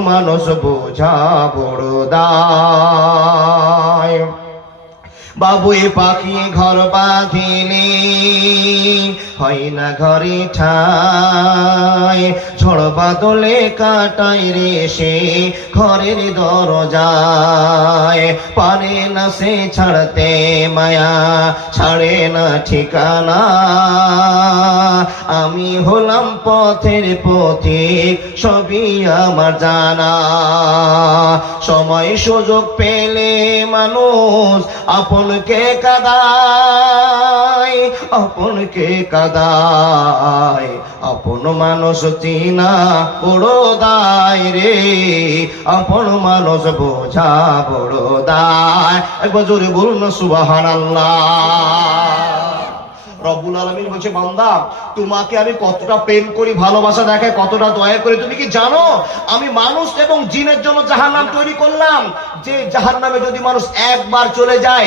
মানুষ বোঝা বড় দায়। বাবুই পাখি ঘর বাঁধিলে হয় না ঘরে ঠাই। ঝড় বাদলে কাটাই রে সে ঘরের দরজায়। পারে না সে ছাড়তে মায়া, ছাড়ে না ঠিকানা। আমি হলাম পথের পথিক, সবই আমার জানা। সময় সুযোগ পেলে মানুষ, আপনকে কাদায়, আপনকে কাদায় আপন মানুষ চিনা বড় দায় রে। আপন মানুষ বোঝা বড় দায়। একবার জোরে বলুন সুবাহান রব্বুল আলমিন বলছে, বান্দা, তোমাকে আমি কতটা প্রেম করি, ভালোবাসা দেখায়, কতটা দয়া করি, তুমি কি জানো? আমি মানুষ এবং জিনের জন্য জাহার নাম তৈরি করলাম। যে জাহার নামে যদি মানুষ একবার চলে যায়,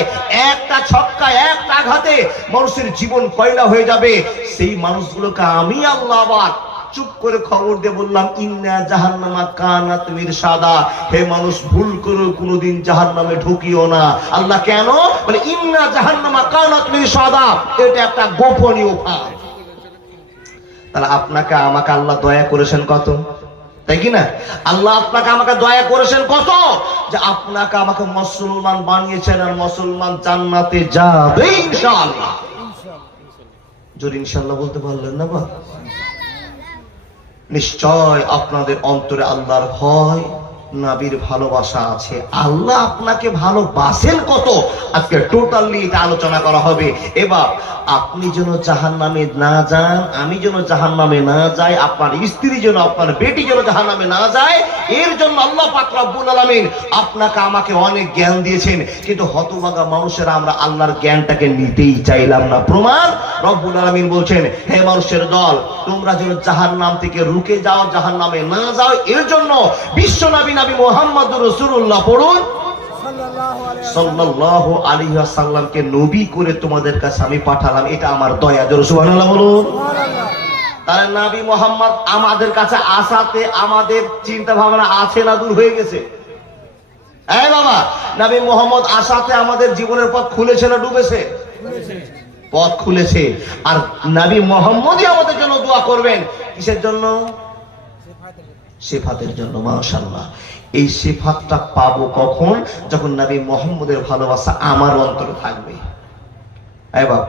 একটা ছক্কা, একটা আঘাতে মানুষের জীবন কয়লা হয়ে যাবে। সেই মানুষগুলোকে আমি আল্লাহ আবার চুপ করে খবর দিয়ে বললাম, ইন্না জাহান্নামা কানাত সাদা হে মানুষ, ভুল করে কোনোদিন জাহান্নামে ঢুকিও না। আল্লাহ কেন? বলে, ইন্না জাহান্নামা কানাত সাদা এটা একটা গোপনীয় ভাব তাহলে আপনাকে, আমাকে আল্লাহ দয়া করেছেন কত? তাই কি না? আল্লাহ আপনাকে, আমাকে দয়া করেছেন কত? যে আপনাকে, আমাকে মুসলমান বানিয়েছেন আর মুসলমান জান্নাতে যাবে ইনশাআল্লাহ। জোর ইনশাআল্লাহ বলতে পারলেন না বা? নিশ্চয় আপনাদের অন্তরে আল্লাহর ভয়, নাবির ভালোবাসা আছে। আল্লাহ আপনাকে ভালোবাসেন কত? আজকে টোটালি এটা আলোচনা করা হবে। এবার, আপনি যেন জাহান নামে না যান, আমি যেন জাহান নামে না যাই, আপনার স্ত্রী যেন, আপনার বেটি যেন জাহান নামে না যায় এর জন্য আল্লাহ পাক রব্বুল আলামিন আপনাকে আমাকে অনেক জ্ঞান দিয়েছেন। কিন্তু হতভাগা মানুষেরা আমরা আল্লাহর জ্ঞানটাকে নিতেই চাইলাম না। প্রমাণ? রব্বুল আলামিন বলছেন, হে মানুষের দল, তোমরা যেন জাহান নাম থেকে রুকে যাও জাহান নামে না যাও। এর জন্য বিশ্ব নবী নবী মোহাম্মদ রসুল্লাহ পড়ুন। সাল্লাল্লাহু আলাইহি নবী করে তোমাদের কাছে আমি পাঠালাম। এটা আমার দয়া। জোরে সুবহানাল্লাহ বলুন। তাহলে নবী মোহাম্মদ আমাদের কাছে আসাতে আমাদের চিন্তা ভাবনা আছে না দূর হয়ে গেছে? এই বাবা নবী মোহাম্মদ আসাতে আমাদের জীবনের পথ খুলেছে না ডুবেছে? পথ খুলেছে। আর নাবি মোহাম্মদই আমাদের জন্য দোয়া করবেন। কিসের জন্য? সেফাতের জন্য মাশাল্লাহ এই সেফাতটা পাবো কখন? যখন নাবি মোহাম্মদের ভালোবাসা আমার অন্তরে থাকবে। এই বাপ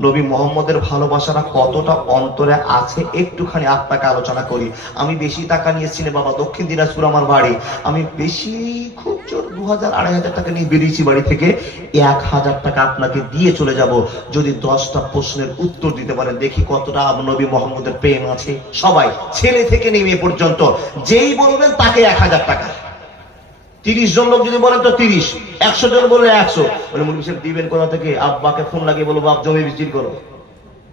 নবী মোহাম্মদের ভালোবাসাটা কতটা অন্তরে আছে? একটুখানি আপনাকে আলোচনা করি। আমি বেশি টাকা নিয়েছি না বাবা দক্ষিণ দিনাজপুর আমার বাড়ি। আমি বেশি, খুব জোর দু হাজার, আড়াই হাজার টাকা নিয়ে বেরিয়েছি বাড়ি থেকে। এক হাজার টাকা আপনাকে দিয়ে চলে যাব। যদি দশটা প্রশ্নের উত্তর দিতে পারেন, দেখি কতটা নবী মোহাম্মদের প্রেম আছে। সবাই, ছেলে থেকে নেমে পর্যন্ত। যেই বলবেন তাকে এক হাজার টাকা। তিরিশ জন লোক যদি বলেন তো তিরিশ। একশো জন বললে একশো। বলে মুরগি সাহেব দিবেন কোথা থেকে? আব্বাকে ফোন লাগিয়ে বলব আপ জমি বিক্রি করো।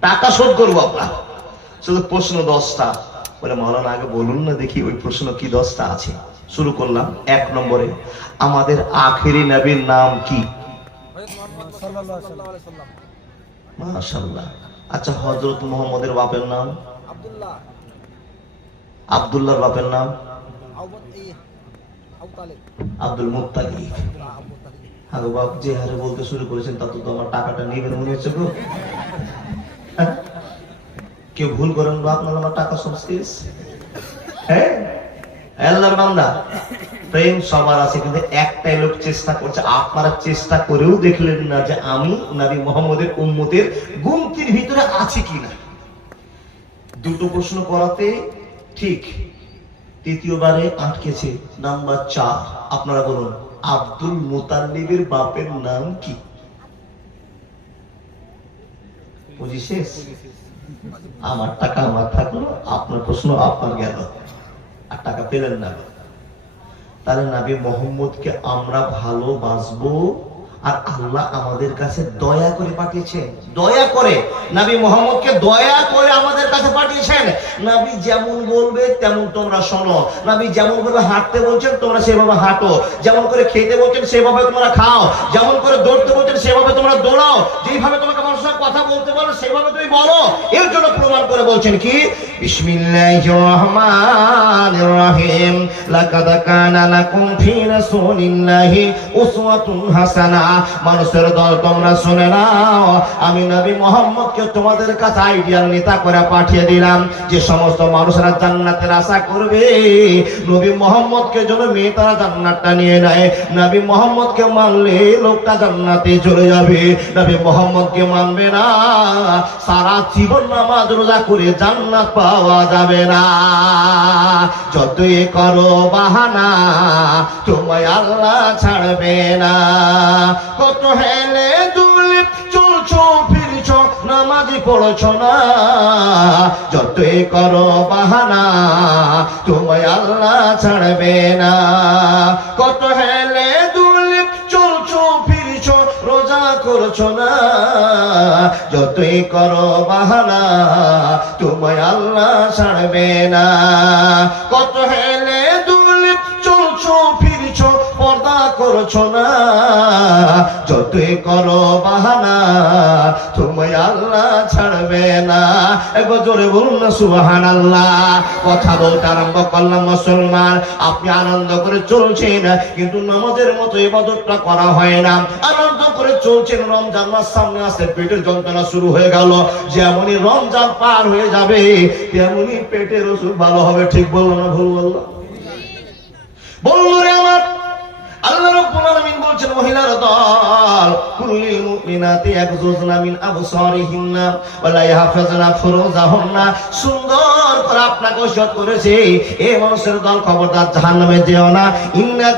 টাকা শোধ করব আব্বা। শুধু প্রশ্ন দশটা। বলে মহারানা আগে বলুন না দেখি ওই প্রশ্ন কি দশটা আছে। শুরু করলাম এক নম্বরে। আমাদের আখেরি নবীর নাম কি? মাশাল্লাহ আচ্ছা হজরত মোহাম্মদের বাপের নাম? আব্দুল্লাহ। আবদুল্লাহর বাপের নাম আবু এই আবু তালেব আব্দুল বাপ যে হারে বলতে শুরু করেছেন তা তো আমার টাকাটা নেবেন মনে হচ্ছে গো। হ্যাঁ? কেউ ভুল করেন আমার টাকা সব শেষ। হ্যাঁ আল্লাহর বান্দা। প্রেম সবার আছে কিন্তু একটাই লোক চেষ্টা করছে আপনারা চেষ্টা করেও দেখলেন না যে আমি নবী মোহাম্মদের উম্মতের গুমতির ভিতরে আছি কিনা। দুটো প্রশ্ন করাতে ঠিক তৃতীয়বারে আটকেছে নাম্বার চার। আপনারা বলুন, আব্দুল মুতাল্লিবের বাপের নাম কি? আমার টাকা আমার থাকল, আপনার প্রশ্ন আপনার গেল। আর টাকা পেলেন না। তাহলে নবী মোহাম্মদকে আমরা ভালোবাসবো আর আল্লাহ আমাদের কাছে দয়া করে পাঠিয়েছেন। দয়া করে। নবী মোহাম্মদকে দয়া করে আমাদের কাছে পাঠিয়েছেন। নবী যেমন বলবে, তেমন তোমরা শোনো। নবী যেমন ভাবে হাঁটতে বলছেন, তোমরা সেভাবে হাঁটো। যেমন করে খেতে বলছেন, সেভাবে তোমরা খাও। যেমন করে দৌড়তে বলছেন, সেভাবে তোমরা দৌড়াও। যেভাবে তোমাকে মানুষের কথা বলতে বলো, সেভাবে তুমি বলো। এর জন্য প্রমাণ করে বলছেন কি? মানুষের দল, তোমরা শুনে নাও। আমি নবী মোহাম্মদকে তোমাদের কাছে আইডিয়াল নেতা করে পাঠিয়ে দিলাম। যে সমস্ত মানুষরা জান্নাতের আশা করবে, নবী মোহাম্মদকে যেন মেয়ে তারা জান্নাতটা নিয়ে নেয়। নবী মোহাম্মদকে মানলে লোকটা জান্নাতে চলে যাবে। নবী মোহাম্মদকে মানবে না। সারা জীবন নামাজ করে জান্নাত পাওয়া যাবে না। যতই করো বাহানা, তোমায় আল্লাহ ছাড়বে না। কত হেলে দুলে চলছো ফিরছো নামাজি পড়ছো না। যতই করো বাহানা, তোমায় আল্লাহ ছাড়বে না। কত হেলে যতই করো বাহানা তোমায় আল্লাহ ছাড়বে না। কত হেলে যতই করো বাহানা তোমায় আল্লাহ ছাড়বে না। একবার জোরে বলুন না সুবাহান আল্লাহ কথা বলতে আরম্ভ করলাম মুসলমান, আপনি আনন্দ করে চলছেন, কিন্তু নামাজের মতো ইবাদতটা করা হয় না। আনন্দ করে চলছেন, রমজান মাস সামনে আসে, পেটের যন্ত্রণা শুরু হয়ে গেল। যেমনই রমজান পার হয়ে যাবে, তেমনই পেটের ওষুধ ভালো হবে, ঠিক বলল না ভুল বলল বলল রে আমার সুন্দর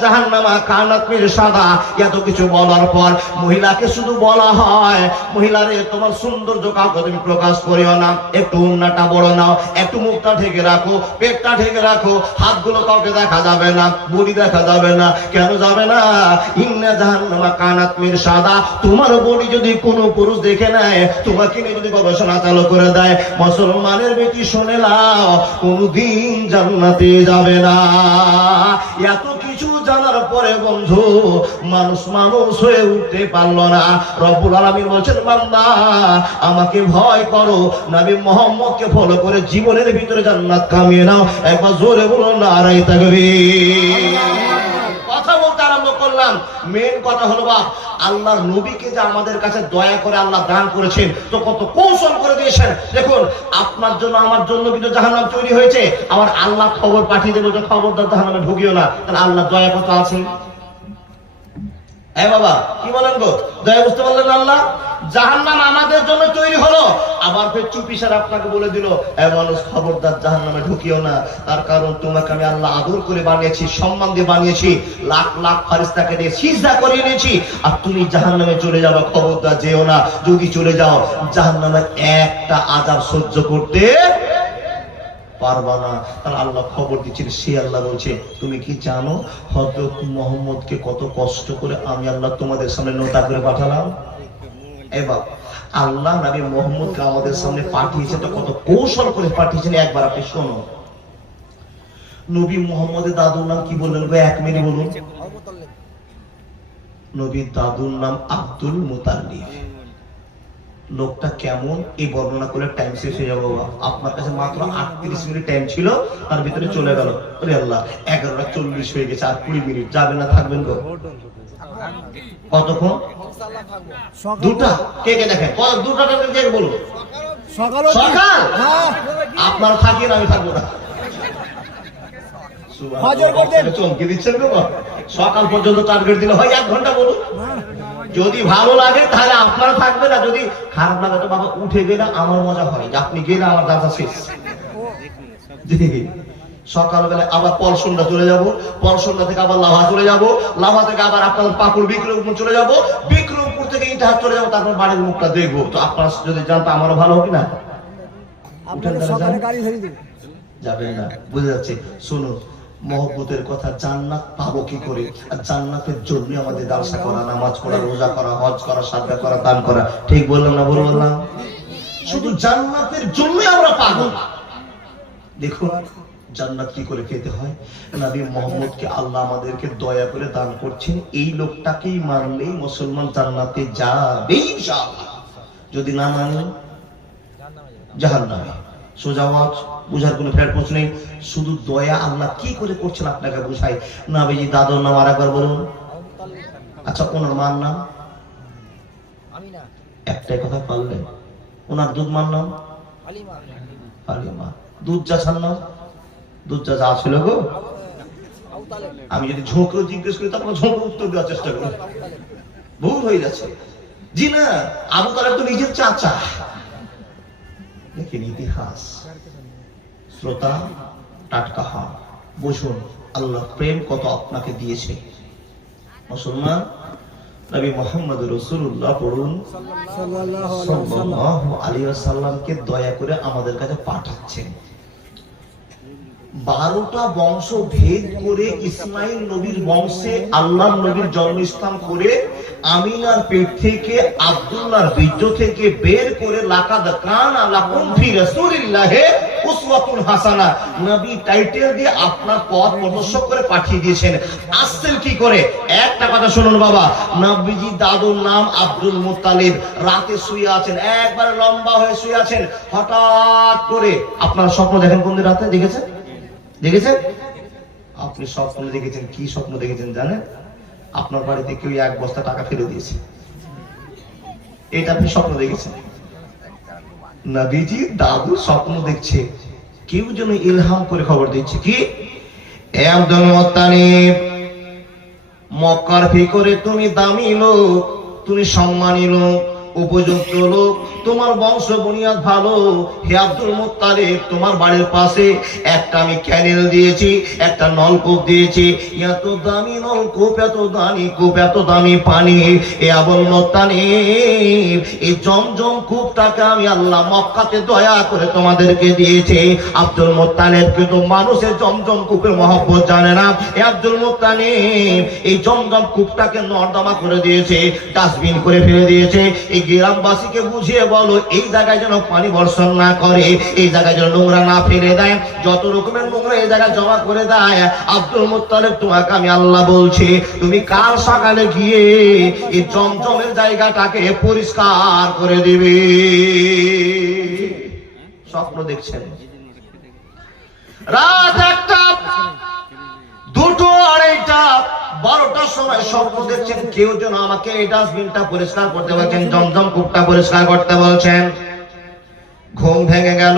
জাহান্নামে এত কিছু বলার পর মহিলাকে শুধু বলা হয়, মহিলারে তোমার সৌন্দর্য কাউকে তুমি প্রকাশ করিও না। একটু উন্নাটা বড় নাও, একটু মুখটা ঢেকে রাখো, পেটটা ঢেকে রাখো, হাতগুলো কাউকে দেখা যাবে না, বডি দেখা যাবে না। কেন যাবে না। ইন্না জাহান্নামা কানাত মির সাদা তোমার বডি যদি কোনো পুরুষ দেখে নেয়, তোমাকে নিয়ে যদি গবেষণা চালু করে দেয়, মুসলমানের বেটি শুনে নাও, কোনদিন জান্নাতে যাবে না। এত কিছু জানার পরে বন্ধু, মানুষ মানুষ হয়ে উঠতে পারল না। রব্বুল আলামিন বলছেন, বান্দা, আমাকে ভয় করো। নবী মোহাম্মদকে ফলো করে জীবনের ভিতরে জান্নাত কামিয়ে নাও। একবার জোরে বলো নারাই থাকবে কথা বলতে করলাম মেন কথা হলো বাপ, আল্লাহর নবীকে যে আমাদের কাছে দয়া করে আল্লাহ দান করেছেন, তো কত কৌশল করে দিয়েছেন। দেখুন, আপনার জন্য, আমার জন্য কিন্তু জাহান্নাম তৈরি হয়েছে। আমার আল্লাহ খবর পাঠিয়ে দেবো যে খবরদার জাহান্নামে ঢুকিও না। তাহলে আল্লাহ দয়া কত আছে? হ্যাঁ বাবা, কি বলেন গো? দয়া বুঝতে পারলেন আল্লাহ? জাহান্নাম আমাদের জন্য তৈরি হলো। আবার ফের চুপিসার আপনাকে বলে দিল এ মানুষ, খবরদার ঢুকিও না। তার কারণ তোমাকে আমি আল্লাহ আদর করে বানিয়েছি, সম্মান দিয়ে বানিয়েছি, লাখ লাখ ফারিস্তাকে দিয়ে নিয়েছি। আর তুমি চলে খবরদার যেও না। যদি চলে যাও একটা আজাব সহ্য করতে পারবা না। আল্লাহ খবর দিচ্ছেন, সে আল্লাহ বলছে, তুমি কি জানো হজরত মোহাম্মদকে কত কষ্ট করে আমি আল্লাহ তোমাদের সামনে নোটা করে পাঠালাম? এবার আল্লাহ নবী মোহাম্মদকে আমাদের সামনে পাঠিয়েছে তো কত কৌশল করে পাঠিয়েছেন, একবার আপনি শোনো। নবী মোহাম্মদের দাদুর নাম কি বললেন গো? এক মিনিট বলুন। নবীর দাদুর নাম আব্দুল মুতাল্লিব লোকটা কেমন, এই বর্ণনা করে টাইম শেষ হয়ে যাব। আপনার কাছে মাত্র আটত্রিশ মিনিট টাইম ছিল, তার ভিতরে চলে গেল। ওরে আল্লাহ, এগারোটা চল্লিশ হয়ে গেছে, আর কুড়ি মিনিট। যাবেন না, থাকবেন কতক্ষণ? দুটা? কে কে দেখেন? দুটা কে সকাল সকাল? আপনার থাকেন আমি থাকব না। চমকে দিচ্ছেন সকাল পর্যন্ত টার্গেট দিলে হয় এক ঘণ্টা বলুন। যদি ভালো লাগে তাহলে আপনারা থাকবে না। যদি খারাপ লাগে তো বাবা উঠে গেলে আমার মজা হয়। যে আপনি গেলে আমার দাদা শেষ। সকালবেলা আবার পলসন্ডা চলে যাব। পলসন্ডা থেকে আবার লাভা চলে যাব। লাভা থেকে আবার আপনার পাকুড় বিক্রমপুর চলে যাব। বিক্রমপুর থেকে ইটাহার চলে যাব তারপর বাড়ির মুখটা দেখব। তো আপনারা যদি জানতো আমারও ভালো হবে না? যাবেন না বুঝে যাচ্ছে। শুনুন মহব্বতের কথা জান্নাত পাবো কি করে? আর জান্নাতের জন্য আমাদের দালসা করা নামাজ করা রোজা করা হজ করা সাদা করা দান করা। ঠিক বললাম না বলে বললাম? শুধু জান্নাতের জন্যই আমরা পাগল। দেখুন জান্নাত কি করে পেতে হয়? নবী মোহাম্মদকে আল্লাহ আমাদেরকে দয়া করে দান করছেন। এই লোকটাকেই মানলেই মুসলমান জান্নাতে যাবে ইনশাআল্লাহ। যদি না মানে জাহান নামে সোজা ওয়াজ, বুঝার কোনো ফের প্রশ্ন নেই। শুধু দয়া আল্লাহ কি করে করছেন আপনাকে বুঝাই? নাবিজি দাদর নাম আর একবার বলুন। আচ্ছা ওনার মার নাম? না একটাই কথা পারলেন। ওনার দুধ মার নাম? হালিমা দুধ চাষার নাম? আসলে গো। আমি যদি ঝোঁকরে জিজ্ঞেস করি তারপরে ঝোঁকরে উত্তর দেওয়ার চেষ্টা করি। ভুল হয়ে যাচ্ছে। জি না আবু তালেব তো নিজের চাচা। দেখেন ইতিহাস। শ্রোতা টাটকা হন বুঝুন আল্লাহ প্রেম কত আপনাকে দিয়েছে। মুসলমান নবী মোহাম্মদ রসুল্লাহ পড়ুন। আলাইহি ওয়াসাল্লামকে দয়া করে আমাদের কাছে পাঠাচ্ছেন। বারোটা বংশ ভেদ করে ইসমাইল নবীর বংশে আল্লাহ নবীর জন্মস্থান করে আমিনার পেট থেকে আব্দুল্লাহর বীর্য থেকে বের করে লাকাদ ফি উসওয়াতুন হাসানা। নবী টাইটেল দিয়ে আপনার পথ প্রদর্শক করে পাঠিয়ে দিয়েছেন। আসছেন কি করে? একটা কথা শুনুন বাবা, নবীজি দাদুর নাম আব্দুল মুত্তালিব। রাতে শুয়ে আছেন, একবার লম্বা হয়ে শুয়ে আছেন। হঠাৎ করে, আপনার স্বপ্ন দেখেন কোন রাতে, দেখেছেন? দেখেছেন? আপনি স্বপ্ন দেখেছেন, কি স্বপ্ন দেখেছেন জানেন? আপনার বাড়িতে কেউ এক বস্তা টাকা ফেলে দিয়েছে। এটা আপনি স্বপ্ন দেখেছেন? নবীজি দাদু স্বপ্ন দেখছে, কেউ যেন ইলহাম করে খবর দিচ্ছে, কি? এ আব্দুল মুত্তালিব মক্কার ফিকরে তুমি দামি লোক, তুমি সম্মানী লোক উপযুক্ত লোক, তোমার বংশ বুনিয়াদ ভালো। হে আব্দুল মুত্তালিব, তোমার বাড়ির পাশে একটা আমি ক্যানেল দিয়েছি, একটা নলকূপ দিয়েছি। এত দামি নলকূপ, এত দামি কূপ, এত দামি পানি। এ আবুল মুত্তালিব এই জমজম কূপটাকে আমি আল্লাহ মক্কাতে দয়া করে তোমাদেরকে দিয়েছি। আব্দুল মুত্তালিব কিন্তু মানুষের জমজম কূপের মহব্বত জানে না। এ আব্দুল মুত্তালিব, এই জমজম কূপটাকে নর্দমা করে দিয়েছে, ডাস্টবিন করে ফেলে দিয়েছে, এই গ্রামবাসীকে বুঝিয়ে বলো, এই জায়গায় যেন পানি বর্ষণ না করে, এই জায়গায় যেন নোংরা না ফেলে দেয়, যত রকমের নোংরা এই জায়গায় জমা করে দেয়, আব্দুল মুত্তালিব তোমাকে আমি আল্লাহ বলছি, তুমি কাল সকালে গিয়ে এই জমজমের জায়গাটাকে পরিষ্কার করে দিবে। স্বপ্ন দেখছেন? রাত একটা, দুটো আড়াইটা সময় কেউ যেন আমাকে এই ডাস্টবিনটা পরিষ্কার করতে বলছেন কূপটা পরিষ্কার করতে বলছেন। ঘুম ভেঙে গেল।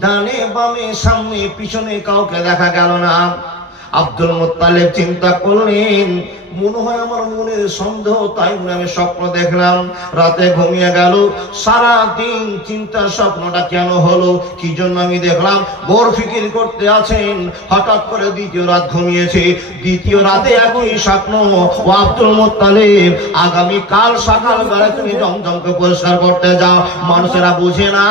ডানে বামে সামনে পিছনে কাউকে দেখা গেল না। আব্দুল মোত্তালেব চিন্তা করলেন মনে হয় আমার মনের সন্দেহ, তাই মনে আমি স্বপ্ন দেখলাম। রাতে ঘুমিয়ে গেল। সারা দিন চিন্তার স্বপ্নটা কেন হলো? কি জন্য আমি দেখলাম বোর ফিকির করতে আছেন। হঠাৎ করে দ্বিতীয় রাত ঘুমিয়েছে। দ্বিতীয় রাতে একই স্বপ্ন। ও আব্দুল মুত্তালিব, আগামী কাল সকাল বেলা তুমি জমজমকে পরিষ্কার করতে যাও। মানুষেরা বুঝে না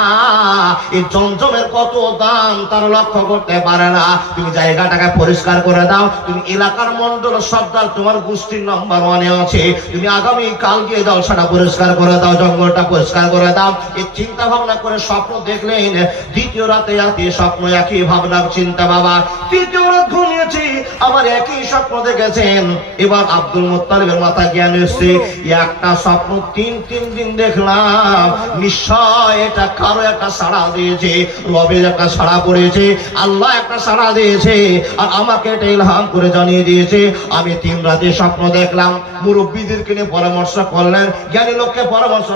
এই জমজমের কত দাম তার লক্ষ্য করতে পারে না। তুমি জায়গাটাকে পরিষ্কার করে দাও। তুমি এলাকার মন্ডল সর্দার তোমার গোষ্ঠীর নাম্বার ওয়ানে আছে। তুমি আগামী কাল গিয়ে জলসাটা পরিষ্কার করে দাও, জঙ্গলটা পরিষ্কার করে দাও। এই চিন্তা ভাবনা করে স্বপ্ন দেখলেন। দ্বিতীয় রাতে রাতে স্বপ্ন একই ভাবনা চিন্তা বাবা। তৃতীয় রাত ঘুমিয়েছি আবার একই স্বপ্ন দেখেছেন। এবার আব্দুল মোত্তালিবের মাথা জ্ঞান এসছে, একটা স্বপ্ন তিন তিন দিন দেখলাম। নিশ্চয় এটা কারও একটা সাড়া দিয়েছে, রবের একটা সাড়া পড়েছে আল্লাহ একটা সাড়া দিয়েছে, আর আমাকে এটা ইলহাম করে জানিয়ে দিয়েছে, আমি তিন রাতে স্বপ্ন দেখলাম। মুরব্বীদেরকে নিয়ে পরামর্শ করলেন, জ্ঞানী লোককে পরামর্শ